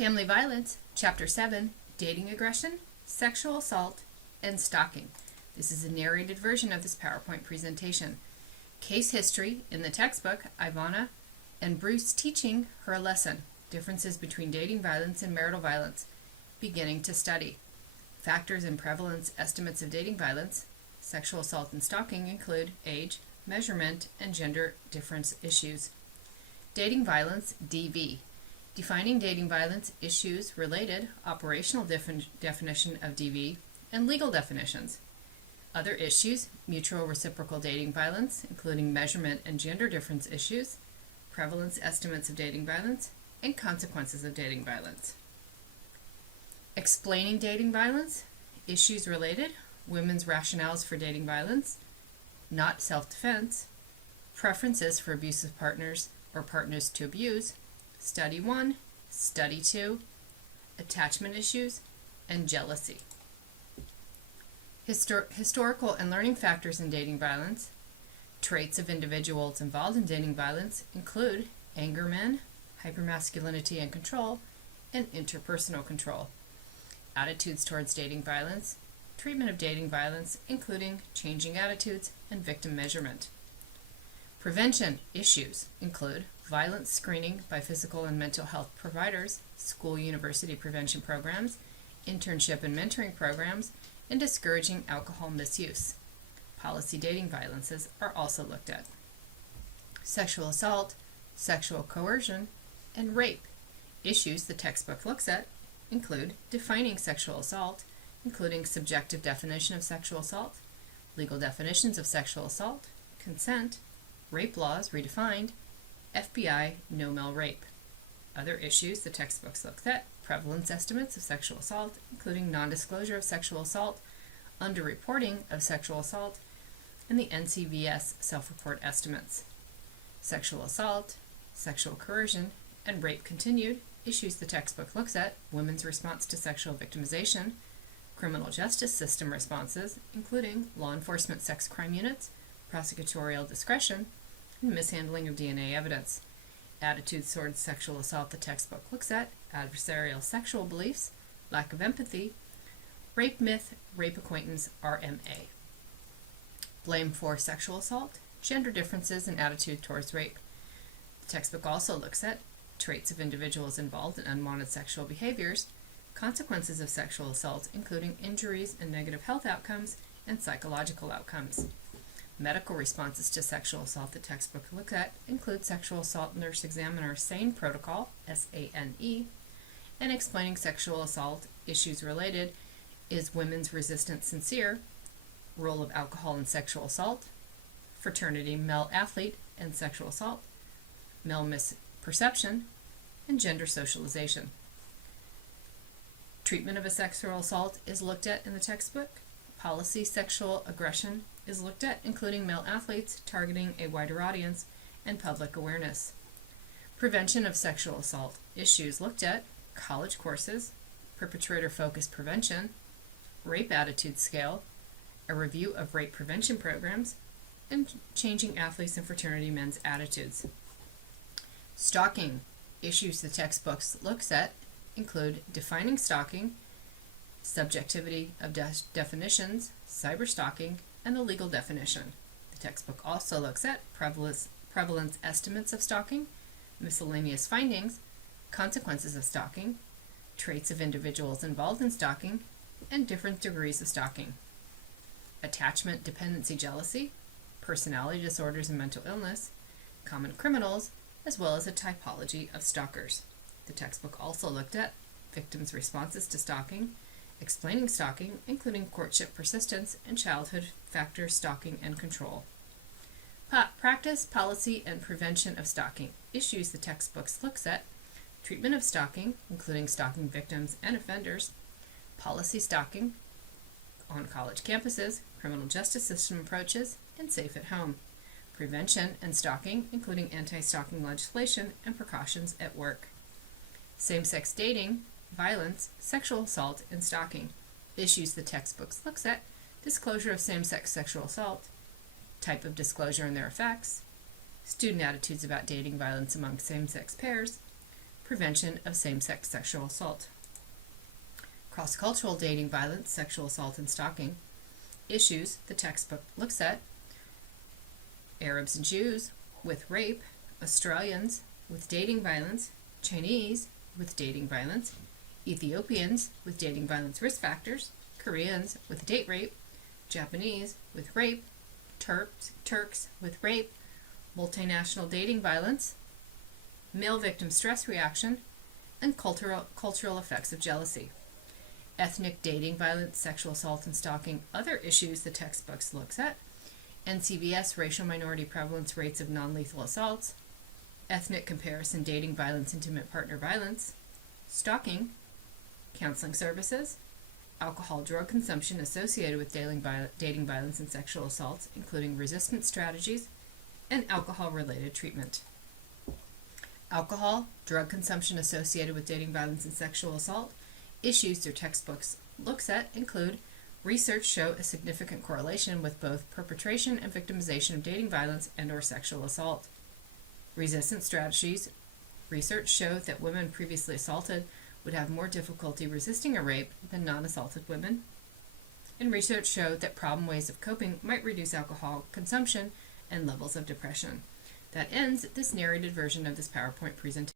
Family Violence, Chapter 7, Dating Aggression, Sexual Assault, and Stalking. This is a narrated version of this PowerPoint presentation. Case history in the textbook, Ivana and Bruce teaching her a lesson, differences between dating violence and marital violence, beginning to study. Factors and prevalence estimates of dating violence, sexual assault and stalking include age, measurement, and gender difference issues. Dating violence, DV. Defining dating violence, issues related, operational definition of DV, and legal definitions. Other issues, mutual reciprocal dating violence, including measurement and gender difference issues, prevalence estimates of dating violence, and consequences of dating violence. Explaining dating violence, issues related, women's rationales for dating violence, not self-defense, preferences for abusive partners or partners to abuse, Study 1, Study 2, attachment issues, and jealousy. Historical and learning factors in dating violence. Traits of individuals involved in dating violence include anger men, hypermasculinity and control, and interpersonal control. Attitudes towards dating violence. Treatment of dating violence, including changing attitudes and victim measurement. Prevention issues include violence screening by physical and mental health providers, school-university prevention programs, internship and mentoring programs, and discouraging alcohol misuse. Policy dating violences are also looked at. Sexual assault, sexual coercion, and rape. Issues the textbook looks at include defining sexual assault, including subjective definition of sexual assault, legal definitions of sexual assault, consent, rape laws redefined, FBI no-mel rape. Other issues the textbooks looked at, prevalence estimates of sexual assault, including non-disclosure of sexual assault, underreporting of sexual assault, and the NCVS self-report estimates. Sexual assault, sexual coercion, and rape continued, issues the textbook looks at, women's response to sexual victimization, criminal justice system responses, including law enforcement sex crime units, prosecutorial discretion, and mishandling of DNA evidence. Attitudes towards sexual assault the textbook looks at, adversarial sexual beliefs, lack of empathy, rape myth, rape acquaintance, RMA. Blame for sexual assault, gender differences and attitude towards rape. The textbook also looks at traits of individuals involved in unwanted sexual behaviors, consequences of sexual assault, including injuries and negative health outcomes, and psychological outcomes. Medical responses to sexual assault the textbook looks at include sexual assault nurse examiner SANE protocol, SANE, and explaining sexual assault issues related is women's resistance sincere, role of alcohol in sexual assault, fraternity male athlete and sexual assault, male misperception, and gender socialization. Treatment of a sexual assault is looked at in the textbook. Policy sexual aggression is looked at, including male athletes, targeting a wider audience, and public awareness. Prevention of sexual assault issues looked at, college courses, perpetrator-focused prevention, rape attitude scale, a review of rape prevention programs, and changing athletes and fraternity men's attitudes. Stalking issues the textbooks looks at include defining stalking, subjectivity of definitions, cyberstalking, and the legal definition. The textbook also looks at prevalence estimates of stalking, miscellaneous findings, consequences of stalking, traits of individuals involved in stalking, and different degrees of stalking. Attachment dependency jealousy, personality disorders and mental illness, common criminals, as well as a typology of stalkers. The textbook also looked at victims' responses to stalking, explaining stalking, including courtship persistence and childhood factors stalking and control. Practice, policy, and prevention of stalking issues the textbooks looks at, treatment of stalking, including stalking victims and offenders, policy stalking on college campuses, criminal justice system approaches, and safe at home. Prevention and stalking, including anti-stalking legislation and precautions at work. Same-sex dating, violence, sexual assault, and stalking issues the textbooks looks at, disclosure of same-sex sexual assault, type of disclosure and their effects, student attitudes about dating violence among same-sex pairs, prevention of same-sex sexual assault. Cross-cultural dating violence, sexual assault, and stalking. Issues the textbook looks at: Arabs and Jews with rape, Australians with dating violence, Chinese with dating violence, Ethiopians with dating violence risk factors, Koreans with date rape, Japanese with rape, Turks with rape, multinational dating violence, male victim stress reaction, and cultural effects of jealousy. Ethnic dating violence, sexual assault, and stalking. Other issues the textbooks looks at: NCBS, racial minority prevalence rates of non-lethal assaults, ethnic comparison, dating violence, intimate partner violence, stalking, counseling services, alcohol drug consumption associated with dating violence and sexual assaults, including resistance strategies, and alcohol-related treatment. Alcohol, drug consumption associated with dating violence and sexual assault. Issues their textbooks looks at include: research show a significant correlation with both perpetration and victimization of dating violence and/or sexual assault. Resistance strategies. Research showed that women previously assaulted would have more difficulty resisting a rape than non-assaulted women. And research showed that problem ways of coping might reduce alcohol consumption and levels of depression. That ends this narrated version of this PowerPoint presentation.